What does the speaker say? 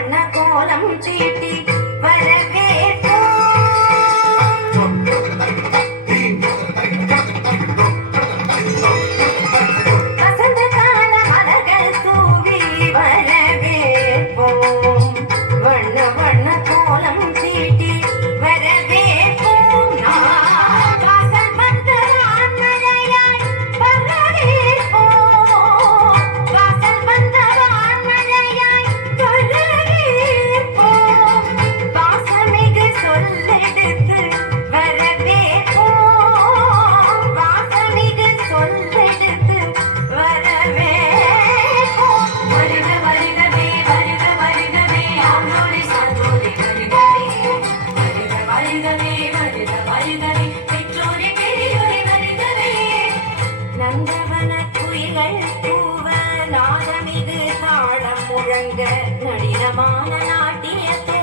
వన్న కోలం చీటి వరవేట முழங்க நளினமான நாட்டியத்தை